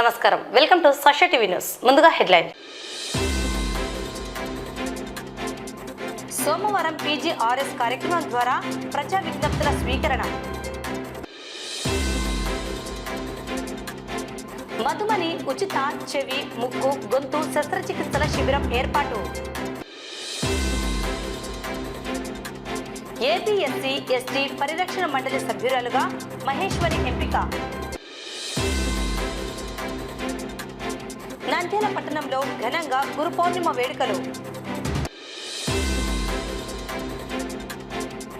నమస్కారం, welcome to Sakshi TV news. ముందుగా headline. సోమవారం పీజీఆర్ఎస్ కార్యక్రమం ద్వారా ప్రజా విజ్ఞప్తుల స్వీకరణ. మధుమని ఉచిత చెవి, ముక్కు, గొంతు శస్త్రచికిత్సల శిబిరం ఏర్పాటు. ఏపీ ఎస్సీ ఎస్టీ పరిరక్షణ మండలి సభ్యురాలుగా మహేశ్వరి ఎంపిక. నంద్యాల పట్టణంలో ఘనంగా గురు పౌర్ణిమ వేడుకలు.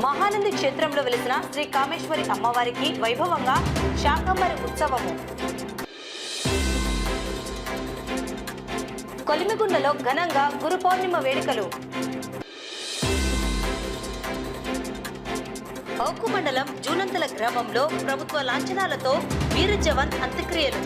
మహానంది క్షేత్రంలో వెలిసిన శ్రీ కామేశ్వరి అమ్మవారికి వైభవంగా శాకంబరి ఉత్సవము. కొలిమిగుండలో ఘనంగా గురు పౌర్ణిమ వేడుకలు. హౌకు మండలం జూనంతల గ్రామంలో ప్రభుత్వ లాంఛనాలతో వీర జవాన్ అంత్యక్రియలు.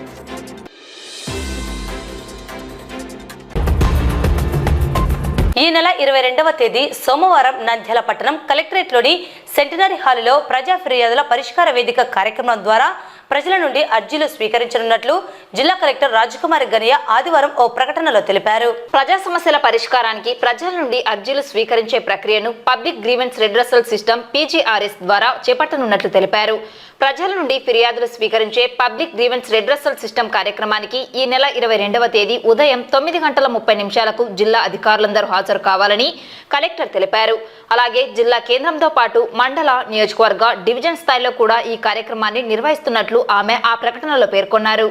ఈ నెల 22వ తేదీ సోమవారం నంద్యాల పట్టణం కలెక్టరేట్లోని సెంటినరీ హాలులో ప్రజా ఫిర్యాదుల పరిష్కార వేదిక కార్యక్రమం ద్వారా ప్రజల నుండి అర్జీలు స్వీకరించనున్నట్లు జిల్లా కలెక్టర్ రాజకుమారి గనియా ఆదివారం ఓ ప్రకటనలో తెలిపారు. ప్రజా సమస్యల పరిష్కారానికి ప్రజల నుండి అర్జీలు స్వీకరించే ప్రక్రియను public grievance redressal system PGRS ద్వారా చేపట్టనున్నట్లు తెలిపారు. ప్రజల నుండి ఫిర్యాదులు స్వీకరించే పబ్లిక్ గ్రీవెన్స్ రెడ్రెసల్ సిస్టమ్ కార్యక్రమానికి ఈ నెల 22వ తేదీ ఉదయం 9:30 జిల్లా అధికారులందరూ హాజరు కావాలని కలెక్టర్ తెలిపారు. అలాగే జిల్లా కేంద్రంతో పాటు మండల, నియోజకవర్గ, డివిజన్ స్థాయిలో కూడా ఈ కార్యక్రమాన్ని నిర్వహిస్తున్నట్లు ఆమె ఆ ప్రకటనలో పేర్కొన్నారు.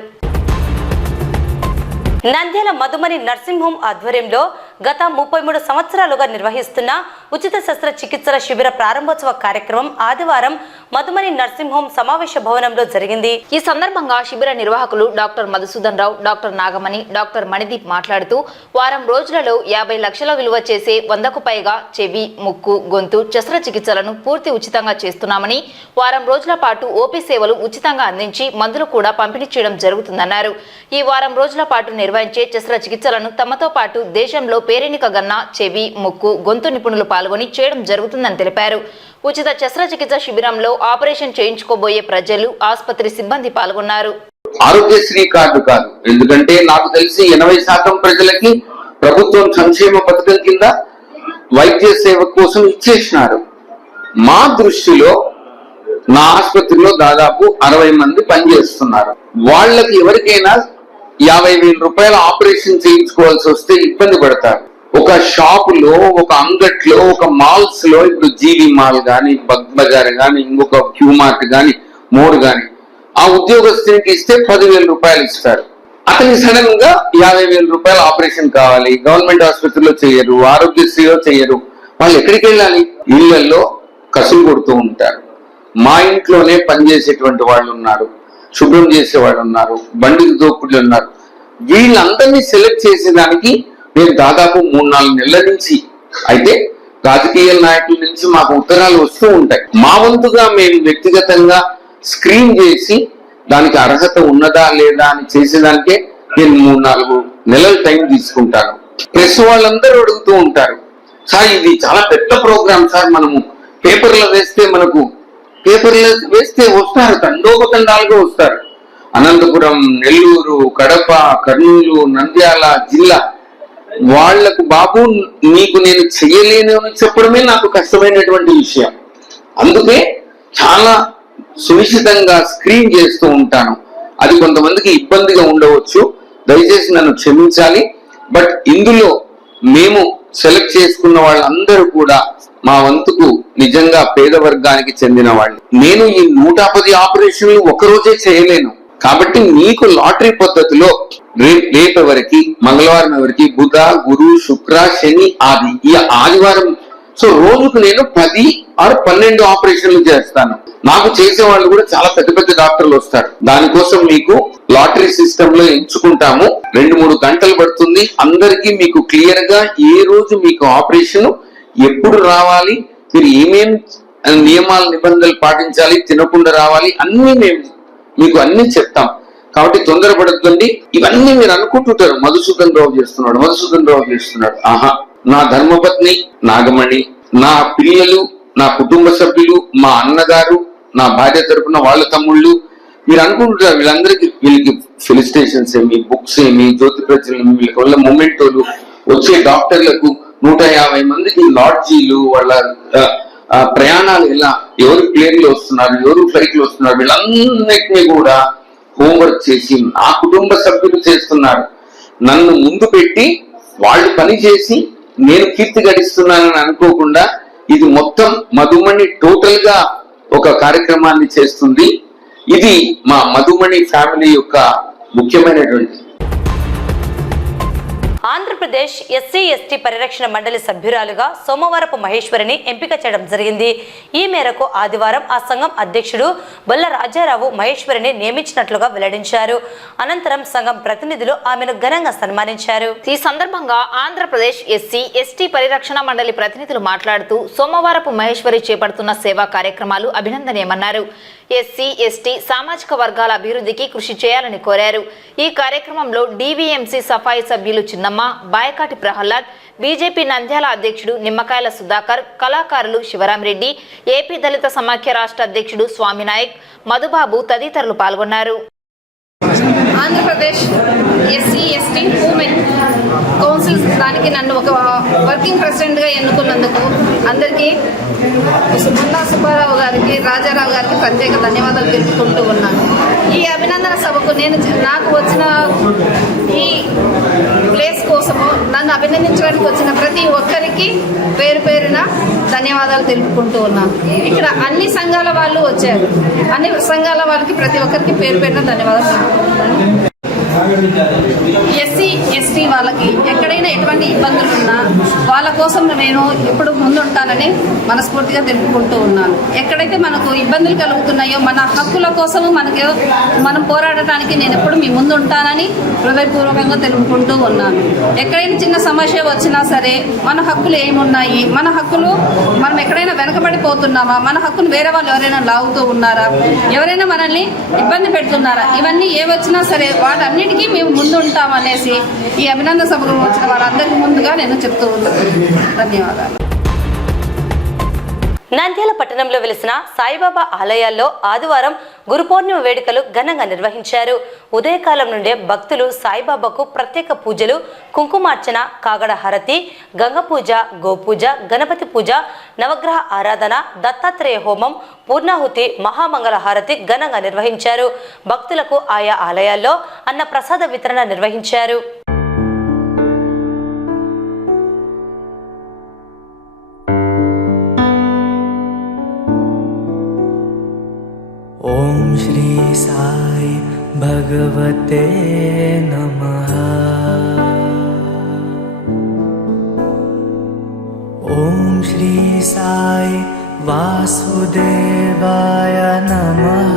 నంద్యాల మధుమని నర్సింగ్ హోమ్ ఆధ్వర్యంలో గత 33 సంవత్సరాలుగా నిర్వహిస్తున్న ఉచిత శస్త్రచికిత్సల శిబిర ప్రారంభోత్సవ కార్యక్రమం ఆదివారం మధుమని నర్సింగ్ హోమ్ సమావేశ భవనంలో జరిగింది. ఈ సందర్భంగా శిబిర నిర్వాహకులు డాక్టర్ మధుసూదన్ రావు, డాక్టర్ నాగమణి, డాక్టర్ మణిదీప్ మాట్లాడుతూ వారం రోజులలో 50 లక్షల విలువ చేసే 100కు పైగా చెవి, ముక్కు, గొంతు శస్త్రచికిత్సలను పూర్తి ఉచితంగా చేస్తున్నామని, వారం రోజుల పాటు ఓపీ సేవలు ఉచితంగా అందించి మందులు కూడా పంపిణీ చేయడం జరుగుతుందన్నారు. ఈ వారం రోజుల పాటు నిర్వహించే శస్త్రచికిత్సలను తమతో పాటు దేశంలో పేరెనిక గన్న చెవి, ముక్కు, గొంతు నిపుణులు పాల్గొని చేయడం జరుగుతుందని తెలిపారు. ఉచిత శస్త్రచికిత్స శిబిరంలో ఆపరేషన్ చేయించుకోబోయే ప్రజలు, ఆసుపత్రి సిబ్బంది పాల్గొన్నారు. ఆరోగ్యశ్రీ కార్డు కాదు, ఎందుకంటే నాకు తెలిసి 80% ప్రజలకి ప్రభుత్వం సంక్షేమ పథకం కింద వైద్య సేవ కోసం ఇచ్చేసినారు. మా దృష్టిలో నా ఆసుపత్రిలో దాదాపు 60 మంది పనిచేస్తున్నారు. వాళ్ళకి ఎవరికైనా 50,000 రూపాయల ఆపరేషన్ చేయించుకోవాల్సి వస్తే ఇబ్బంది పడతారు. ఒక షాపులో, ఒక అంగట్లో, ఒక మాల్స్ లో, ఇప్పుడు జీవి మాల్ గాని, బగ్ బజార్ గాని, ఇంకొక క్యూ మార్ట్ గాని, మోర్ గాని, ఆ ఉద్యోగస్తునికి ఇస్తే 10,000 రూపాయలు ఇస్తారు. అతనికి సడన్ గా 50,000 రూపాయల ఆపరేషన్ కావాలి. గవర్నమెంట్ ఆసుపత్రిలో చేయరు, ఆరోగ్యశ్రీలో చేయరు. వాళ్ళు ఎక్కడికి వెళ్ళాలి? ఇళ్లలో కసులు కొడుతూ ఉంటారు. మా ఇంట్లోనే పనిచేసేటువంటి వాళ్ళు ఉన్నారు, శుభ్రం చేసేవాళ్ళు ఉన్నారు, బండికి దోపుళ్ళు ఉన్నారు. వీళ్ళందరినీ సెలెక్ట్ చేసేదానికి మేము దాదాపు 3-4 నెలల నుంచి, అయితే రాజకీయ నాయకుల నుంచి మాకు ఉత్తరాలు వస్తూ ఉంటాయి. మా వంతుగా మేము వ్యక్తిగతంగా స్క్రీన్ చేసి దానికి అర్హత ఉన్నదా లేదా అని చేసేదానికే నేను 3-4 నెలల టైం తీసుకుంటాను. ప్రెస్ వాళ్ళందరూ అడుగుతూ ఉంటారు, సార్ ఇది చాలా పెద్ద ప్రోగ్రామ్ సార్, మనము పేపర్లో వేస్తే వస్తారు, తండోపతండాలుగా వస్తారు. అనంతపురం, నెల్లూరు, కడప, కర్నూలు, నంద్యాల జిల్లా వాళ్లకు బాబు నీకు నేను చెయ్యలేను అని చెప్పడమే నాకు కష్టమైనటువంటి విషయం. అందుకే చాలా సునిశ్చితంగా స్క్రీన్ చేస్తూ ఉంటాను. అది కొంతమందికి ఇబ్బందిగా ఉండవచ్చు, దయచేసి నన్ను క్షమించాలి. బట్ ఇందులో మేము సెలెక్ట్ చేసుకున్న వాళ్ళందరూ కూడా మా వంతుకు నిజంగా పేద వర్గానికి చెందిన వాళ్ళు. నేను ఈ 110 ఆపరేషన్లు ఒకరోజే చేయలేను. కాబట్టి మీకు లాటరీ పద్ధతిలో రేపు ఎవరికి, మంగళవారం ఎవరికి, బుధ, గురు, శుక్ర, శని, ఆది, ఈ ఆదివారం, సో రోజుకు నేను 10 or 12 ఆపరేషన్లు చేస్తాను. నాకు చేసే వాళ్ళు కూడా చాలా పెద్ద పెద్ద డాక్టర్లు వస్తారు. దానికోసం మీకు లాటరీ సిస్టమ్ లో ఎంచుకుంటాము. 2-3 గంటలు పడుతుంది. అందరికీ మీకు క్లియర్ గా ఏ రోజు మీకు ఆపరేషన్, ఎప్పుడు రావాలి, మీరు ఏమేం నియమాలు నిబంధనలు పాటించాలి, తినకుండా రావాలి, అన్ని మేము మీకు అన్ని చెప్తాం. కాబట్టి తొందరపడద్దండి. ఇవన్నీ మీరు అనుకుంటుంటారు, మధుసూదన్ రావు చేస్తున్నాడు. ఆహా, నా ధర్మపత్ని నాగమణి, నా పిల్లలు, నా కుటుంబ సభ్యులు, మా అన్నగారు, నా భార్య తరపున వాళ్ళ తమ్ముళ్ళు, మీరు అనుకుంటున్నారు వీళ్ళకి ఫెలిసిటేషన్స్ ఏమి, బుక్స్ ఏమి, జ్యోతి ప్రచురణ వీళ్ళకి వల్ల మొమెంటోలు, వచ్చే డాక్టర్లకు 150 మందికి లాడ్జీలు, వాళ్ళ ప్రయాణాలు ఎలా, ఎవరు ప్లేన్ లో వస్తున్నారు, ఎవరు ఫ్లైట్ లో వస్తున్నారు, వీళ్ళందరినీ కూడా హోంవర్క్ చేసి నా కుటుంబ సభ్యులు చేస్తున్నారు. నన్ను ముందు పెట్టి వాళ్ళు పని చేసి నేను కీర్తి గడిస్తున్నానని అనుకోకుండా ఇది మొత్తం మధుమణి టోటల్ గా ఒక కార్యక్రమాన్ని చేస్తుంది. ఇది మా మధుమణి ఫ్యామిలీ యొక్క ముఖ్యమైనటువంటి. ఆంధ్రప్రదేశ్ ఎస్సీ ఎస్టీ పరిరక్షణ మండలి సభ్యురాలుగా సోమవారపు మహేశ్వరిని ఎంపిక చేయడం జరిగింది. ఈ మేరకు ఆదివారం ఆ సంఘం అధ్యక్షుడు బొల్ల రాజారావు మహేశ్వరిని నియమించినట్లుగా వెల్లడించారు. అనంతరం సంఘం ప్రతినిధులు ఆమెను ఘనంగా సన్మానించారు. ఈ సందర్భంగా ఆంధ్రప్రదేశ్ ఎస్సీ ఎస్టీ పరిరక్షణ మండలి ప్రతినిధులు మాట్లాడుతూ సోమవారపు మహేశ్వరి చేపడుతున్న సేవా కార్యక్రమాలు అభినందనీయమన్నారు. ఎస్సీ ఎస్టీ సామాజిక వర్గాల అభివృద్ధికి కృషి చేయాలని కోరారు. ఈ కార్యక్రమంలో డివిఎంసీ సఫాయి సభ్యులు చిన్నమ్మ, బాయకాటి ప్రహ్లాద్, బీజేపీ నంద్యాల అధ్యక్షుడు నిమ్మకాయల సుధాకర్, కళాకారులు శివరామరెడ్డి, ఏపీ దళిత సమాఖ్య రాష్ట్ర అధ్యక్షుడు స్వామినాయక్, మధుబాబు తదితరులు పాల్గొన్నారు. Andhra Pradesh SC ST women council దానికి నన్ను ఒక వర్కింగ్ ప్రెసిడెంట్గా ఎన్నుకున్నందుకు అందరికీ మున్నా సుబ్బారావు గారికి, రాజారావు గారికి ప్రత్యేక ధన్యవాదాలు తెలుపుకుంటూ ఉన్నాను. ఈ అభినందన సభకు నాకు వచ్చిన ఈ ప్లేస్ కోసము నన్ను అభినందించడానికి వచ్చిన ప్రతి ఒక్కరికి పేరు పేరున ధన్యవాదాలు తెలుపుకుంటూ ఉన్నాను. ఇక్కడ అన్ని సంఘాల వాళ్ళు వచ్చారు. అన్ని సంఘాల వాళ్ళకి ప్రతి ఒక్కరికి పేరు పేరున ధన్యవాదాలు తెలుపుకుంటున్నాను. ఎస్సీ ఎస్టీ వాళ్ళకి ఎక్కడైనా ఎటువంటి ఇబ్బందులు ఉన్నా వాళ్ళ కోసం నేను ఎప్పుడు ముందుంటానని మనస్ఫూర్తిగా తెలుపుకుంటూ ఉన్నాను. ఎక్కడైతే మనకు ఇబ్బందులు కలుగుతున్నాయో మన హక్కుల కోసము మనం పోరాడటానికి నేను ఎప్పుడు మీ ముందు ఉంటానని హృదయపూర్వకంగా తెలుపుకుంటూ ఉన్నాను. ఎక్కడైనా చిన్న సమస్య వచ్చినా సరే మన హక్కులు ఏమున్నాయి, మన హక్కులు మనం ఎక్కడైనా వెనకబడిపోతున్నామా, మన హక్కును వేరే వాళ్ళు ఎవరైనా లాగుతూ ఉన్నారా, ఎవరైనా మనల్ని ఇబ్బంది పెడుతున్నారా, ఇవన్నీ ఏ వచ్చినా సరే వాటన్నిటికీ మేము ముందు ఉంటామనేసి ఈ అభినందన సభకు వచ్చిన వారందరికీ ముందుగా నేను చెప్తూ ఉన్నాను. ధన్యవాదాలు. నంద్యాల పట్టణంలో వెలిసిన సాయిబాబా ఆలయాల్లో ఆదివారం గురు పౌర్ణిమ వేడుకలు ఘనంగా నిర్వహించారు. ఉదయకాలం నుండే భక్తులు సాయిబాబాకు ప్రత్యేక పూజలు, కుంకుమార్చన, కాగడ హారతి, గంగ పూజ, గోపూజ, గణపతి పూజ, నవగ్రహ ఆరాధన, దత్తాత్రేయ హోమం, పూర్ణాహుతి, మహామంగళ హారతి ఘనంగా నిర్వహించారు. భక్తులకు ఆయా ఆలయాల్లో అన్న ప్రసాద వితరణ నిర్వహించారు. ओम श्री साई भगवते नमः। ओम श्री साई वासुदेवाय नमः।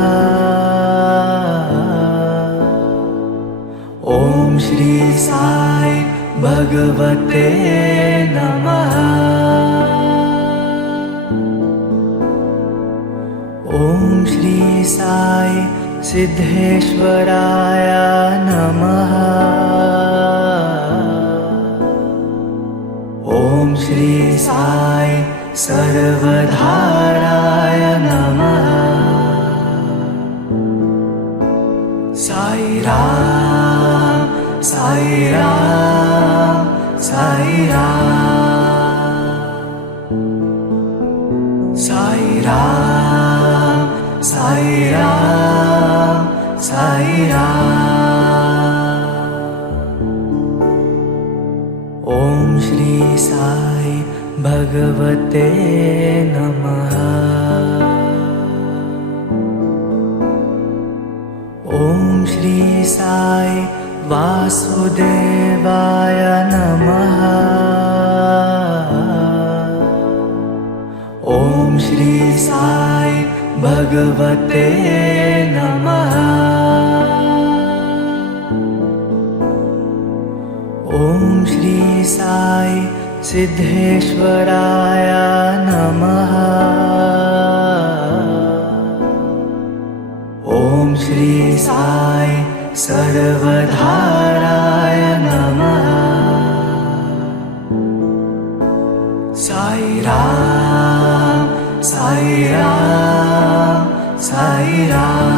ओम श्री साई भगवते नमः। ओम श्री साई सिद्धेश्वराय नमः। ओम श्री साई सर्वधाराय नमः। साई राम साई राम साई राम साई राम साई राम साई राम। ओम श्री साई भगवते नमः। ओम श्री साई वासुदेवाय नमः। ओम श्री साई भगवते नमः। ओम श्री साई सिद्धेश्वराय नमः। ओम श्री साई सर्वधाराय नमः। Sai Ram Sai Ram Sai Ram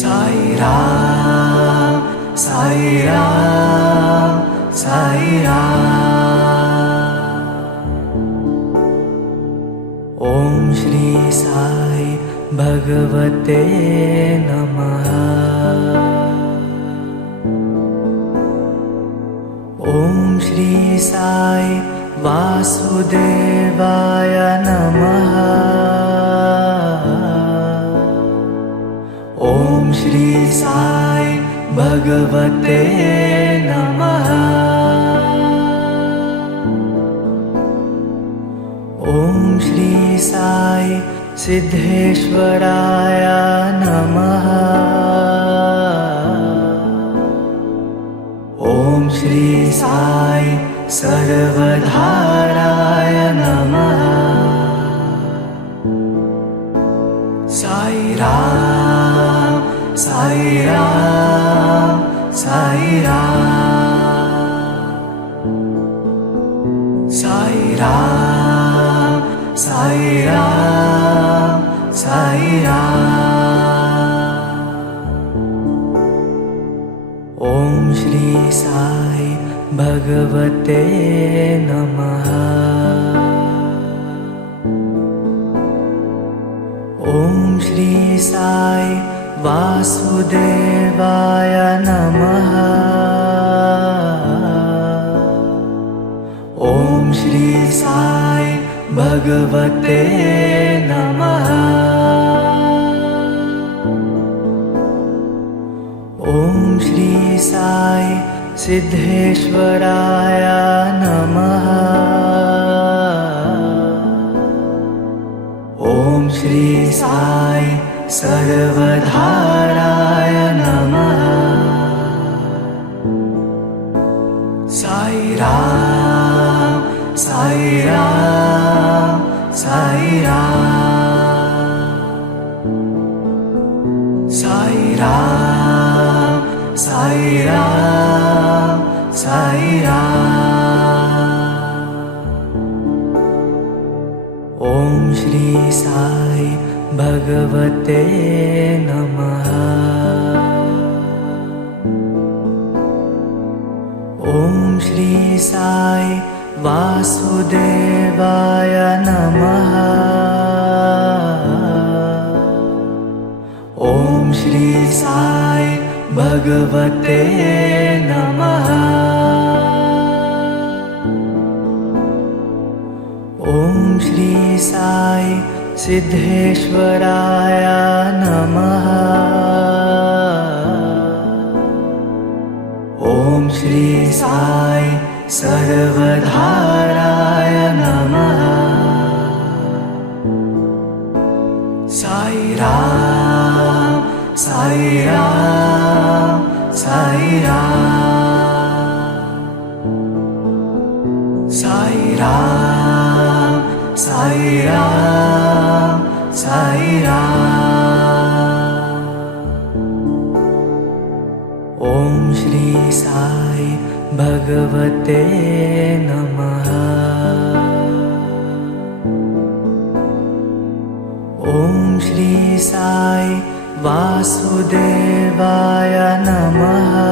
Sai Ram, Sai Ram, Sai Ram. Om Shri Sai Bhagavate Namaha. Om Shri Sai Vasudevaya Namaha. Om Shri Sai Bhagavate Namaha. Om Shri Sai Siddheshwaraya Namaha. Om Shri Sai Sarvadharaya Namaha. Sai Ram, Sai Ram, Sai Ram. Sai Ram, Sai Ram, Sai Ram. Om Shri Sai Bhagavate Namaha. Om Shri Sai Vasudevaya Namaha. Om Shri Sai Bhagavate Namaha. Om Shri Sai Siddheshwaraya Namaha. Om Shri Sai Sarvadharaya Namaha. Sai Ram, Sai Ram, Sai Ram. Sai Ram, Sai Ram, Sai Ram. Om Shri Sai Bhagavate Namaha. Om Shri Sai Vasudevaya Namaha. Om Shri Sai Bhagavate Namaha. Om Shri Sai Siddheshwaraya Namaha. Om Shri Sai Sarvadharaya Namaha. Sai Ram, Sai Ram, Sai Ram. Sai Ram, Sai Ram, Sai Ram. Om Shri Sai Bhagavate Namaha. Om Shri Sai Vasudevaya Namaha.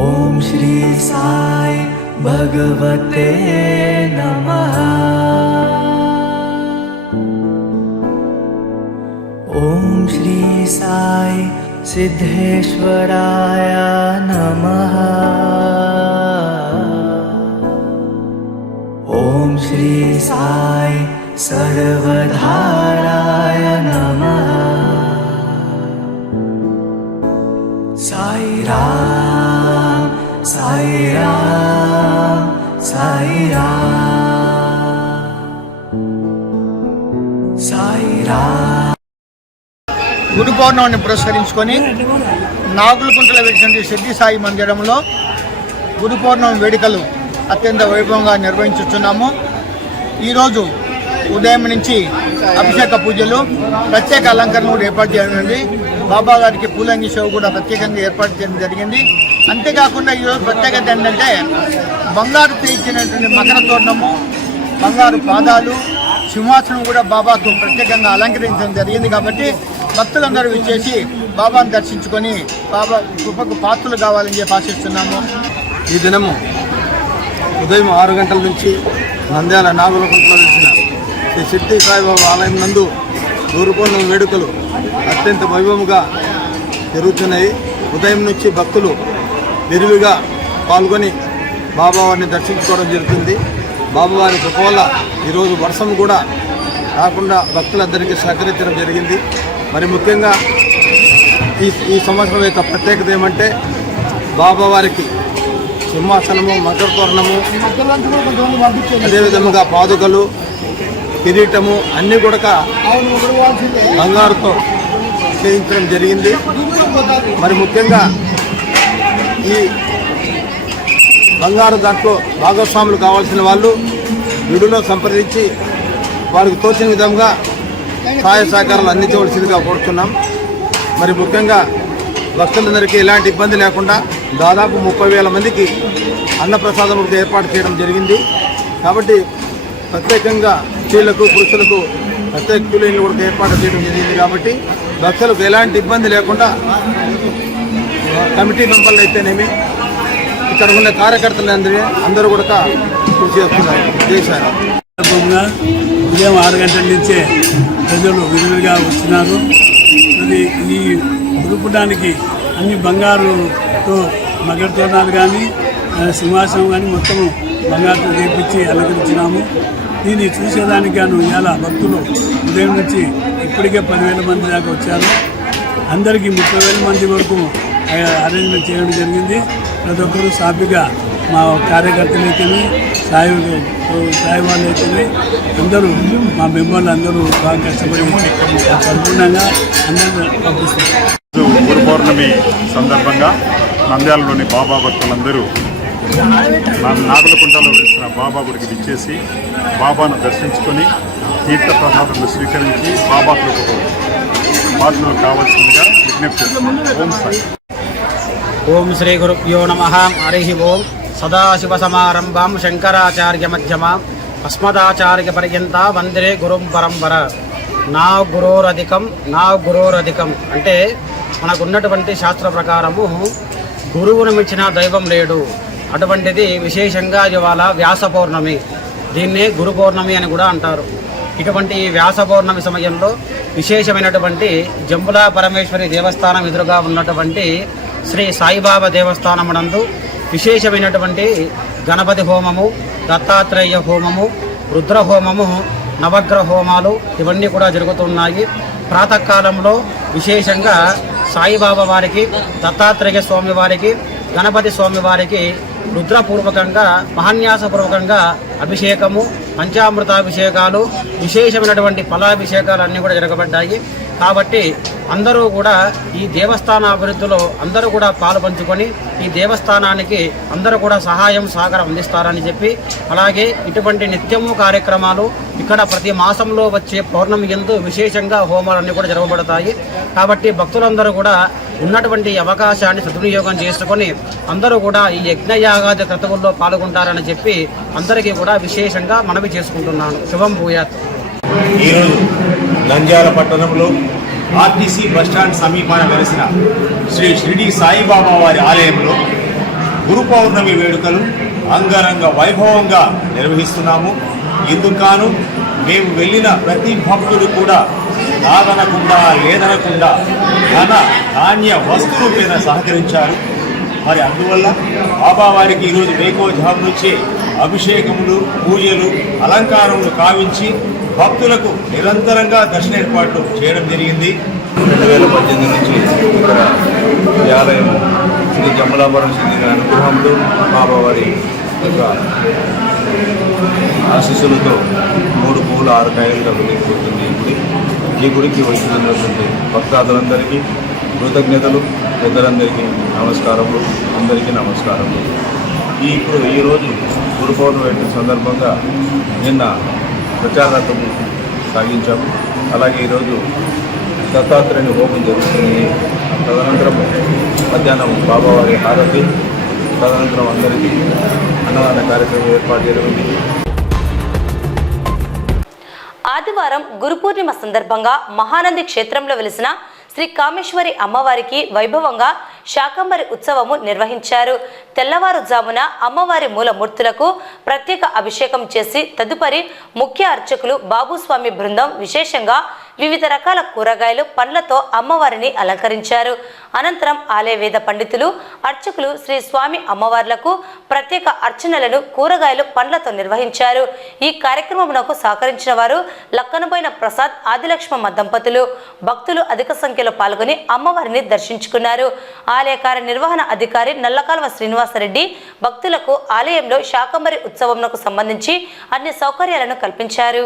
Om Shri Sai Bhagavate Namaha. Om Shri Sai Siddheshwaraya Namaha. Om Shri Sai Sarvadharaya Namaha. Sai Ram, Sai Ram, Sai Ram. Sai Ram. గురు పౌర్ణమిని పురస్కరించుకొని నాగులకుంటలో వెలిసిన సిద్ధి సాయి మందిరంలో గురు పౌర్ణమి వేడుకలు అత్యంత వైభవంగా నిర్వహించుతున్నాము. ఈరోజు ఉదయం నుంచి అభిషేక పూజలు, ప్రత్యేక అలంకరణ కూడా ఏర్పాటు చేయనుంది. బాబా గారికి పూలంగి సేవ కూడా ప్రత్యేకంగా ఏర్పాటు చేయడం జరిగింది. అంతేకాకుండా ఈరోజు ప్రత్యేకత ఏంటంటే బంగారు తీర్చినటువంటి మకర తోరణము, బంగారు పాదాలు, సింహాసనం కూడా బాబాకు ప్రత్యేకంగా అలంకరించడం జరిగింది. కాబట్టి భక్తులందరూ విచ్చేసి బాబాను దర్శించుకొని బాబా కృపకు పాత్రలు కావాలని చెప్పి ఆశిస్తున్నాము. ఈ దినము ఉదయం 6 గంటల నుంచి నంద్యాల నాగులకుంటలో వెలిసిన శ్రీ సిద్ధి సాయిబాబా ఆలయం నందు గురు పౌర్ణమి వేడుకలు అత్యంత వైభవంగా జరుగుతున్నాయి. ఉదయం నుంచి భక్తులు విరివిగా పాల్గొని బాబావారిని దర్శించుకోవడం జరుగుతుంది. బాబావారి కృప వల్ల ఈరోజు వర్షం కూడా రాకుండా భక్తులందరికీ సహకరించడం జరిగింది. మరి ముఖ్యంగా ఈ సంవత్సరం యొక్క ప్రత్యేకత ఏమంటే బాబావారికి సింహాసనము, మకర తోరణము, అదేవిధంగా పాదుకలు, కిరీటము అన్నీ కూడా బంగారుతో చేయించడం జరిగింది. మరి ముఖ్యంగా ఈ బంగారు దాంట్లో భాగస్వాములు కావాల్సిన వాళ్ళు విడులో సంప్రదించి వారికి తోచిన విధంగా సహాయ సహకారాలు అందించవలసిందిగా కోరుతున్నాం. మరి ముఖ్యంగా భక్తులందరికీ ఎలాంటి ఇబ్బంది లేకుండా దాదాపు 30,000 మందికి అన్నప్రసాదం ఏర్పాటు చేయడం జరిగింది. కాబట్టి ప్రత్యేకంగా స్త్రీలకు, పురుషులకు ప్రత్యేక క్యూలైన్లు కూడా ఏర్పాటు చేయడం జరిగింది. కాబట్టి భక్తులకు ఎలాంటి ఇబ్బంది లేకుండా కమిటీ మెంబర్లు అయితేనేమి ఇక్కడ ఉన్న కార్యకర్తలు అందరూ కూడా కృషి చేస్తున్నారు. చేశారు. ఉదయం 6 గంటల నుంచే ప్రజలు విరివిగా వచ్చినారు. అది ఈ గురుపుడానికి అన్ని బంగారుతో మకర తోరణాలు కానీ సింహాసనం కానీ మొత్తం బంగారుతో చేపించి అలంకరించినాము. దీన్ని చూసేదానికి గాను ఇవాళ భక్తులు ఉదయం నుంచి ఇప్పటికే 10,000 మంది దాకా వచ్చారు. అందరికీ 30,000 మంది వరకు అరేంజ్మెంట్ చేయడం జరిగింది. ప్రతి ఒక్కరూ సాఫీగా మా కార్యకర్తలు అయితేనే సాయి వాళ్ళు అయితేనే అందరూ మా మెంబర్లు అందరూ బాగా కష్టపడి సంపూర్ణంగా అందరూ పంపిస్తారు. గురు పౌర్ణమి సందర్భంగా నంద్యాలలోని బాబా భక్తులందరూ నాగులకుంటలో వేసిన బాబా గుడికి విచ్చేసి బాబాను దర్శించుకొని తీర్థ ప్రసాదాలు స్వీకరించి బాబా కృపకు పాత్రలు కావాల్సిందిగా విజ్ఞప్తి చేస్తున్నాం. ఓం సాయి. ఓం శ్రీ గురుభ్యో నమః. హరి ఓం. సదాశివసమారంభాం శంకరాచార్య మధ్యమాం అస్మదాచార్య పర్యంత వందే గురుం పరంపర. నా గురోరధికం అంటే మనకున్నటువంటి శాస్త్ర ప్రకారము గురువును మించిన దైవం లేడు. అటువంటిది విశేషంగా ఇవాళ వ్యాస పౌర్ణమి, దీన్నే గురు పౌర్ణమి అని కూడా అంటారు. ఇటువంటి వ్యాస పౌర్ణమి సమయంలో విశేషమైనటువంటి జంబులా పరమేశ్వరి దేవస్థానం ఎదురుగా ఉన్నటువంటి శ్రీ సాయిబాబా దేవస్థానమునందు విశేషమైనటువంటి గణపతి హోమము, దత్తాత్రేయ హోమము, రుద్ర హోమము, నవగ్రహ హోమాలు ఇవన్నీ కూడా జరుగుతున్నాయి. ప్రాతకాలంలో విశేషంగా సాయిబాబా వారికి, దత్తాత్రేయ స్వామి వారికి, గణపతి స్వామి వారికి రుద్రపూర్వకంగా మహాన్యాసపూర్వకంగా అభిషేకము, పంచామృతాభిషేకాలు, విశేషమైనటువంటి ఫలాభిషేకాలు అన్నీ కూడా జరగబడ్డాయి. కాబట్టి అందరూ కూడా ఈ దేవస్థాన అభివృద్ధిలో అందరూ కూడా పాలు పంచుకొని ఈ దేవస్థానానికి అందరూ కూడా సహాయం సహకారం అందిస్తారని చెప్పి, అలాగే ఇటువంటి నిత్యము కార్యక్రమాలు ఇక్కడ ప్రతి మాసంలో వచ్చే పౌర్ణమి యందు విశేషంగా హోమాలన్నీ కూడా జరగబడతాయి. కాబట్టి భక్తులందరూ కూడా ఉన్నటువంటి అవకాశాన్ని సద్వినియోగం చేసుకొని అందరూ కూడా ఈ యజ్ఞయాగాది క్రతువుల్లో పాల్గొంటారని చెప్పి అందరికీ కూడా విశేషంగా మనవి చేసుకుంటున్నాను. శుభం భూయాత్. ఈరోజు నంద్యాల పట్టణంలో ఆర్టీసీ బస్టాండ్ సమీపాన వెలిసిన శ్రీ షిరిడి సాయిబాబా వారి ఆలయంలో గురు పౌర్ణమి వేడుకలు అంగరంగ వైభవంగా నిర్వహిస్తున్నాము. ఇందుకు మేము వెళ్ళిన ప్రతి భక్తుడు కూడా కాదనకుండా లేదనకుండా ధన ధాన్య వస్తువులపైన సహకరించారు. మరి అందువల్ల బాబావారికి ఈరోజు వేకోజాము నుంచే అభిషేకములు, పూజలు, అలంకారములు కావించి భక్తులకు నిరంతరంగా దర్శన ఏర్పాట్లు చేయడం జరిగింది. 2018 నుంచి ఇక్కడ ఈ ఆలయం శ్రీ జమ్మలాపురం చెందిన అనుగ్రహంతో బాబావారి యొక్క ఆశీస్సులతో 3 పువ్వులు 6 కాయలుగా వెలిగిపోతుంది ఈ గుడి. ఈ గుడికి వచ్చినటువంటి భక్తాదులందరికీ కృతజ్ఞతలు, పెద్దలందరికీ నమస్కారములు, అందరికీ నమస్కారములు. ఈరోజు గురు పౌర్ణమి సందర్భంగా నిన్న ప్రచారార్థం సాగించాము. అలాగే ఈరోజు దత్తాత్రేయుని హోమం జరుగుతుంది. తదనంతరం మధ్యాహ్నం బాబావారి హారతి, తదనంతరం అందరికీ అన్నదాన కార్యక్రమం ఏర్పాటు జరిగింది. ఆదివారం గురు పూర్ణిమ సందర్భంగా మహానంది క్షేత్రంలో వెలిసిన శ్రీ కామేశ్వరి అమ్మవారికి వైభవంగా శాకంబరి ఉత్సవము నిర్వహించారు. తెల్లవారుజామున అమ్మవారి మూలమూర్తులకు ప్రత్యేక అభిషేకం చేసి తదుపరి ముఖ్య అర్చకులు బాబుస్వామి బృందం విశేషంగా వివిధ రకాల కూరగాయలు పండ్లతో అమ్మవారిని అలంకరించారు. అనంతరం ఆలయ వేద పండితులు అర్చకులు శ్రీ స్వామి అమ్మవార్లకు ప్రత్యేక అర్చనలను కూరగాయలు పండ్లతో నిర్వహించారు. ఈ కార్యక్రమమునకు సహకరించిన వారు లక్కనబోయిన ప్రసాద్ ఆదిలక్ష్మమ్మ దంపతులు. భక్తులు అధిక సంఖ్యలో పాల్గొని అమ్మవారిని దర్శించుకున్నారు. ఆలయ కార్యనిర్వహణ అధికారి నల్లకాల్వ శ్రీనివాసరెడ్డి భక్తులకు ఆలయంలో శాకంబరి ఉత్సవంకు సంబంధించి అన్ని సౌకర్యాలను కల్పించారు.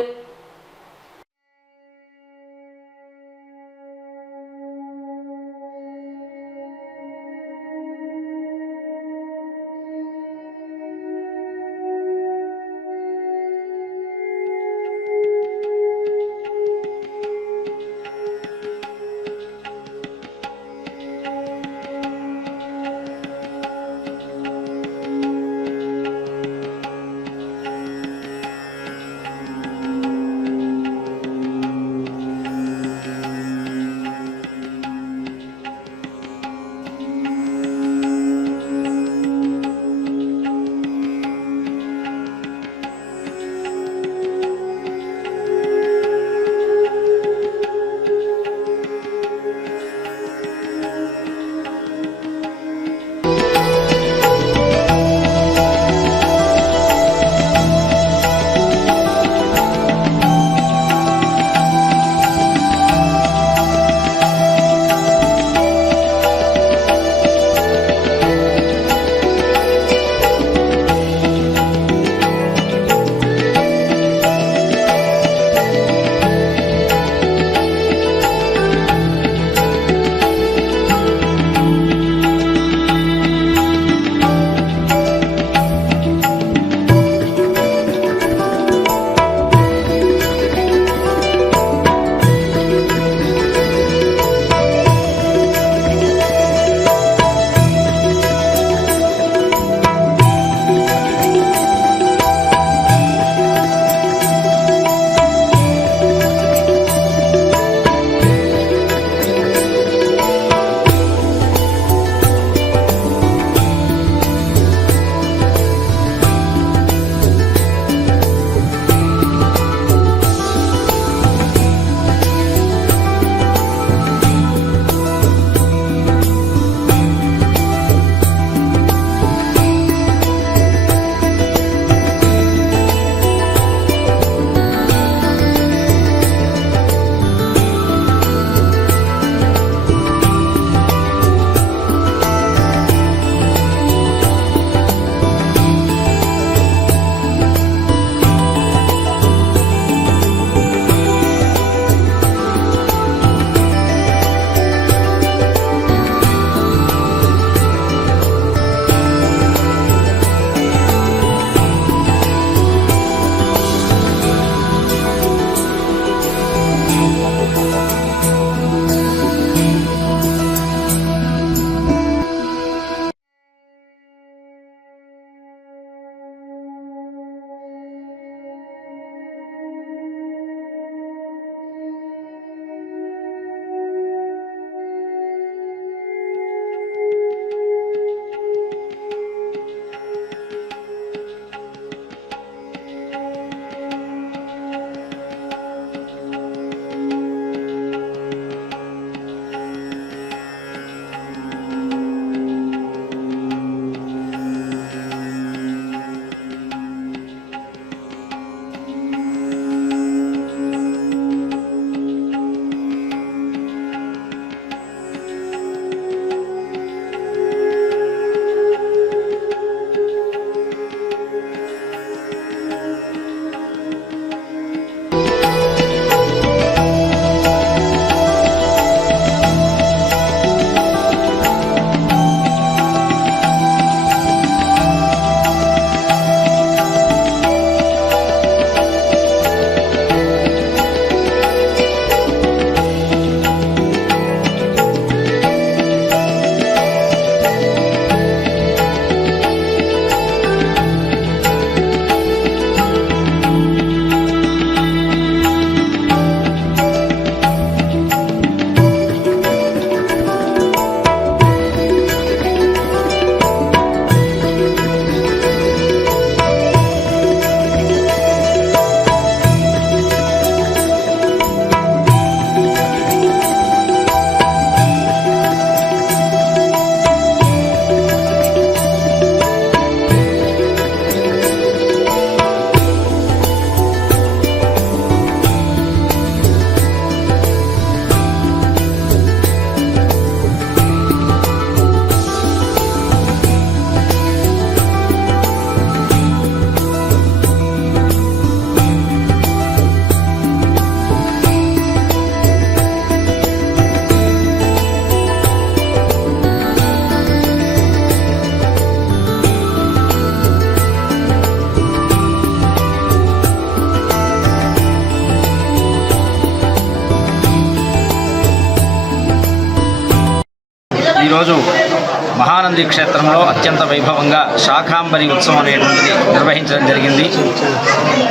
ఈరోజు మహానంది క్షేత్రంలో అత్యంత వైభవంగా శాకాంబరి ఉత్సవం అనేటువంటిది నిర్వహించడం జరిగింది.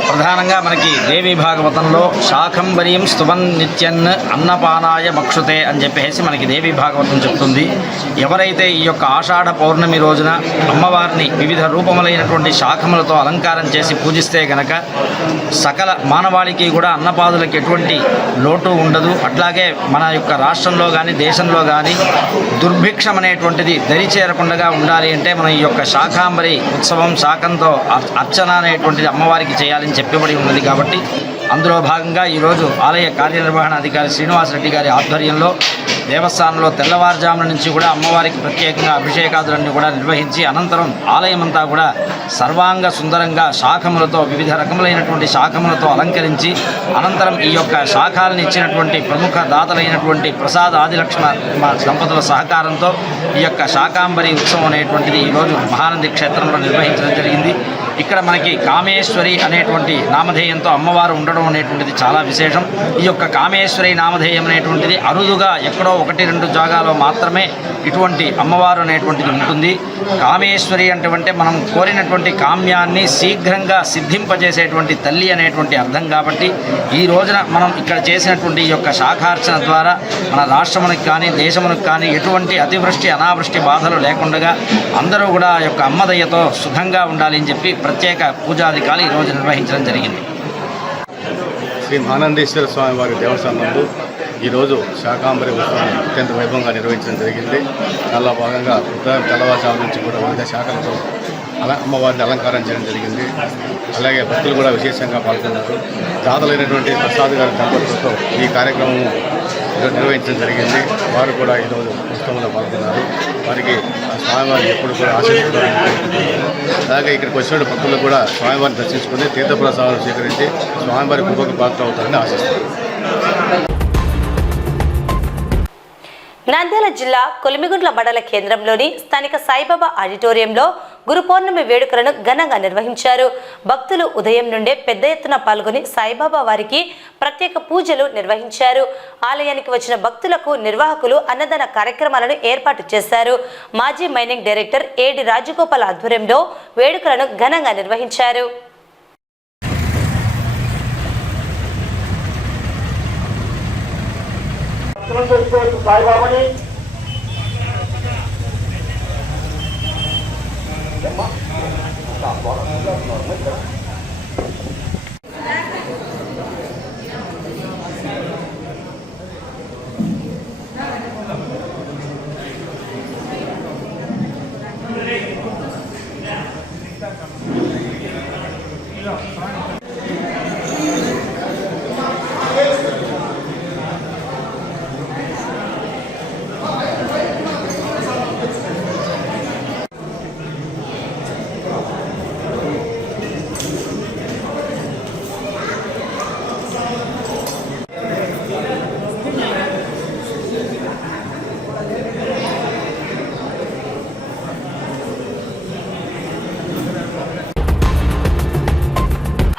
ప్రధానంగా మనకి దేవి భాగవతంలో శాకంబరీం స్తువన్ నిత్యన్ అన్నపానాయ భక్షుతే అని చెప్పేసి మనకి దేవి భాగవతం చెప్తుంది. ఎవరైతే ఈ యొక్క ఆషాఢ పౌర్ణమి రోజున అమ్మవారిని వివిధ రూపములైనటువంటి శాఖములతో అలంకారం చేసి పూజిస్తే గనక సకల మానవాళికి కూడా అన్నపాదులకు ఎటువంటి లోటు ఉండదు. అట్లాగే మన యొక్క రాష్ట్రంలో కానీ దేశంలో కానీ దుర్భిక్షం అనేటువంటిది దరి చేరకుండా ఉండాలి అంటే మనం ఈ యొక్క శాకాంబరి ఉత్సవం శాకంతో అర్చన అనేటువంటిది అమ్మవారికి చేయాలని చెప్పబడి ఉన్నది. కాబట్టి అందులో భాగంగా ఈరోజు ఆలయ కార్యనిర్వహణాధికారి శ్రీనివాసరెడ్డి గారి ఆధ్వర్యంలో దేవస్థానంలో తెల్లవారుజామున నుంచి కూడా అమ్మవారికి ప్రత్యేకంగా అభిషేకాదులన్నీ కూడా నిర్వహించి అనంతరం ఆలయమంతా కూడా సర్వాంగ సుందరంగా శాఖములతో వివిధ రకములైనటువంటి శాఖములతో అలంకరించి అనంతరం ఈ యొక్క శాఖాలను ఇచ్చినటువంటి ప్రముఖ దాతలైనటువంటి ప్రసాద్ ఆదిలక్ష్మ దంపతుల సహకారంతో ఈ యొక్క శాకాంబరి ఉత్సవం అనేటువంటిది ఈరోజు మహానంది క్షేత్రంలో నిర్వహించడం జరిగింది. ఇక్కడ మనకి కామేశ్వరి అనేటువంటి నామధేయంతో అమ్మవారు ఉండడం అనేటువంటిది చాలా విశేషం. ఈ యొక్క కామేశ్వరి నామధేయం అనేటువంటిది అరుదుగా ఎక్కడో 1-2 జాగాలో మాత్రమే ఇటువంటి అమ్మవారు అనేటువంటిది ఉంటుంది. కామేశ్వరి అంటే మనం కోరినటువంటి కామ్యాన్ని శీఘ్రంగా సిద్ధింపజేసేటువంటి తల్లి అనేటువంటి అర్థం. కాబట్టి ఈ రోజున మనం ఇక్కడ చేసినటువంటి ఈ యొక్క శాఖార్చన ద్వారా మన రాష్ట్రమునికి కానీ దేశమునికి కానీ ఎటువంటి అతివృష్టి అనావృష్టి బాధలు లేకుండా అందరూ కూడా ఆ యొక్క అమ్మదయ్యతో సుఖంగా ఉండాలి అని చెప్పి ప్రత్యేక పూజాధికారులు ఈరోజు నిర్వహించడం జరిగింది. శ్రీ మహానందేశ్వర స్వామి వారి దేవస్థానంలో ఈరోజు శాకాంబరి ఉత్సవాన్ని అత్యంత వైభవంగా నిర్వహించడం జరిగింది. దానిలో భాగంగా తెల్లవారుజాము నుంచి కూడా వివిధ శాఖలతో అమ్మవారిని అలంకారం చేయడం జరిగింది. అలాగే భక్తులు కూడా విశేషంగా పాల్గొన్నారు. దాతలైనటువంటి ప్రసాద్ గారి దంపతులతో ఈ కార్యక్రమం నిర్వహించడం జరిగింది. వారు కూడా ఈరోజు ఉత్సవంలో పాల్గొన్నారు. వారికి స్వామివారి ఎప్పుడు కూడా ఆశీర్వాదాలు. అలాగే ఇక్కడికి వచ్చిన భక్తులు కూడా స్వామివారిని దర్శించుకుని తీర్థప్రసాదాలు స్వీకరించి స్వామివారి కృపకు పాత్ర అవుతారని ఆశిస్తున్నారు. నంద్యాల జిల్లా కొలిమిగుండ్ల మండల కేంద్రంలోని స్థానిక సాయిబాబా ఆడిటోరియంలో గురు పౌర్ణమి వేడుకలను ఘనంగా నిర్వహించారు. భక్తులు ఉదయం నుండే పెద్ద ఎత్తున పాల్గొని సాయిబాబా వారికి ప్రత్యేక పూజలు నిర్వహించారు. ఆలయానికి వచ్చిన భక్తులకు నిర్వాహకులు అన్నదాన కార్యక్రమాలను ఏర్పాటు చేశారు. మాజీ మైనింగ్ డైరెక్టర్ ఏడి రాజగోపాల్ ఆధ్వర్యంలో వేడుకలను ఘనంగా నిర్వహించారు. సాయిబాబాని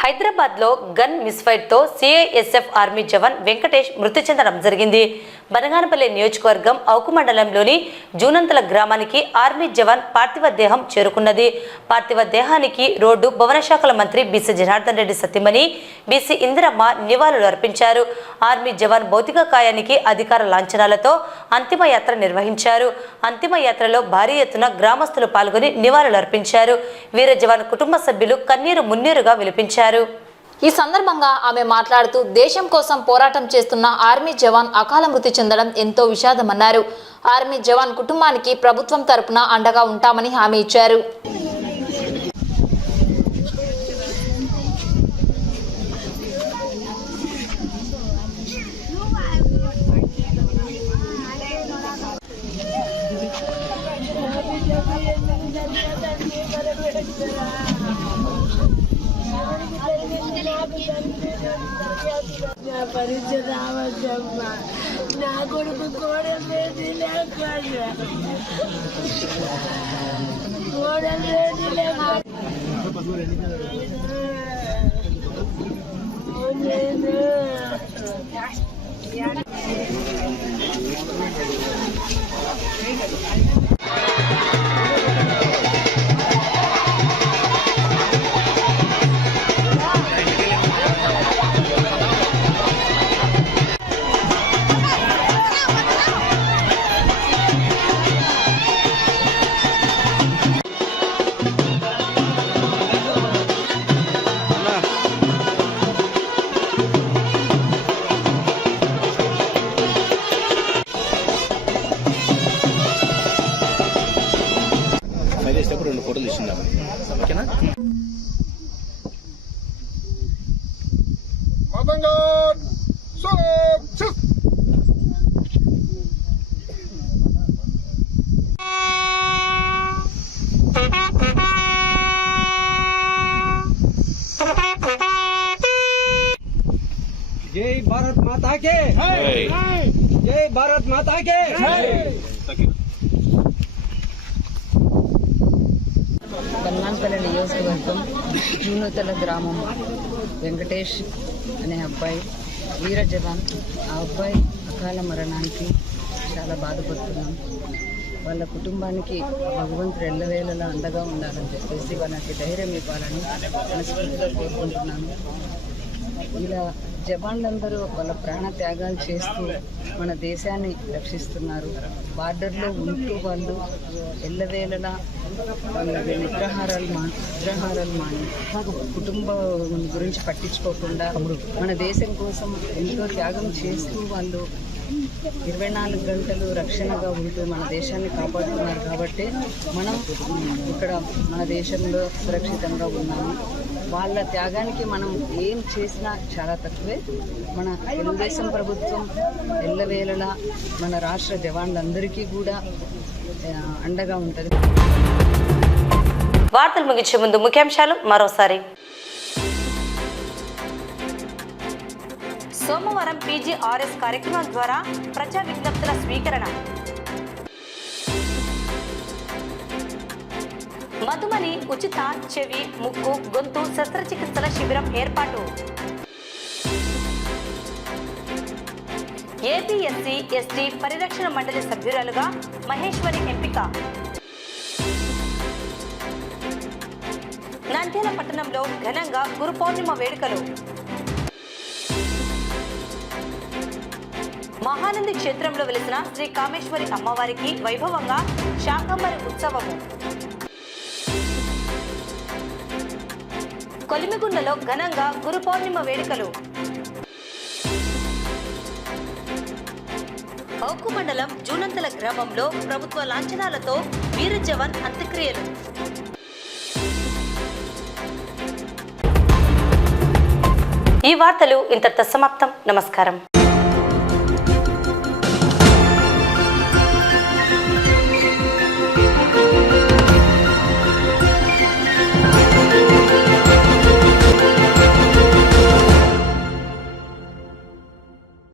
హైదరాబాద్లో గన్ మిస్ఫైర్తో సిఐఎస్ఎఫ్ ఆర్మీ జవాన్ వెంకటేష్ మృతి చెందడం జరిగింది. బనగానపల్లి నియోజకవర్గం అవుకు మండలంలోని జూనంతల గ్రామానికి ఆర్మీ జవాన్ పార్థివ దేహం చేరుకున్నది. పార్థివ దేహానికి రోడ్డు భవన శాఖల మంత్రి బీసీ జనార్దన్ రెడ్డి సత్యమణి బీసీ ఇందిరమ్మ నివాళులు అర్పించారు. ఆర్మీ జవాన్ భౌతిక కాయానికి అధికార లాంఛనాలతో అంతిమయాత్ర నిర్వహించారు. అంతిమయాత్రలో భారీ ఎత్తున గ్రామస్తులు పాల్గొని నివాళులు అర్పించారు. వీర జవాన్ కుటుంబ సభ్యులు కన్నీరు మున్నీరుగా విలిపించారు. ఈ సందర్భంగా ఆమె మాట్లాడుతూ దేశం కోసం పోరాటం చేస్తున్న ఆర్మీ జవాన్ అకాల మృతి చెందడం ఎంతో విషాదమన్నారు. ఆర్మీ జవాన్ కుటుంబానికి ప్రభుత్వం తరపున అండగా ఉంటామని హామీ ఇచ్చారు. పరిచయం రావద్దమ్మా, నా కొడుకు కోడలు వేసి లేకుండా కోడలు వేసి లేకుండా के जय भारत माता के బల్మాన్పల్లి నియోజకవర్గం జూనూతల గ్రామం వెంకటేష్ అనే అబ్బాయి వీర జవాన్. ఆ అబ్బాయి అకాల మరణానికి చాలా బాధపడుతున్నాం. వాళ్ళ కుటుంబానికి భగవంతుడు ఎల్లవేళలా అండగా ఉండాలని చెప్పేసి వాళ్ళకి ధైర్యం ఇవ్వాలని మనస్ఫూర్తిగా కోరుకుంటున్నాను. ఇలా జవాన్లందరూ వాళ్ళ ప్రాణ త్యాగాలు చేస్తూ మన దేశాన్ని రక్షిస్తున్నారు. బార్డర్లో ఉంటూ వాళ్ళు ఎల్లవేళలా వాళ్ళ నిద్రాహారాలు మాని కుటుంబం గురించి పట్టించుకోకుండా మన దేశం కోసం ఎంతో త్యాగం చేస్తూ వాళ్ళు 24 గంటలు రక్షణగా ఉంటూ మన దేశాన్ని కాపాడుతున్నారు. కాబట్టి మనం ఇక్కడ మన దేశంలో సురక్షితంగా ఉన్నాము. వాళ్ళ త్యాగానికి మనం ఏం చేసినా చాలా తక్కువే. మన తెలుగుదేశం ప్రభుత్వం ఎల్లవేళలా మన రాష్ట్ర జవాన్లందరికీ కూడా అండగా ఉంటుంది. వార్తలు ముగించే ముందు ముఖ్యాంశాలు మరోసారి. సోమవారం పీజీఆర్ఎస్ కార్యక్రమం ద్వారా ప్రజా విజ్ఞప్తుల స్వీకరణ. మధుమని ఉచిత చెవి, ముక్కు, గొంతు శస్త్రచికిత్సల శిబిరం ఏర్పాటు. ఏపీ ఎస్సీ ఎస్టీ పరిరక్షణ మండలి సభ్యురాలుగా మహేశ్వరి ఎంపిక. నంద్యాల పట్టణంలో ఘనంగా గురు పౌర్ణిమ వేడుకలు. మహానంది క్షేత్రంలో వెలిసిన శ్రీ కామేశ్వరి అమ్మవారికి వైభవంగా శాకంబరి ఉత్సవము. కొలిమిగుండలో ఘనంగా గురు పౌర్ణిమ వేడుకలు. ఔకు మండలం జూనంతల గ్రామంలో ప్రభుత్వ లాంఛనాలతో వీర జవాన్ అంత్యక్రియలు. ఈ వార్తలు ఇంతటితో సమాప్తం. నమస్కారం.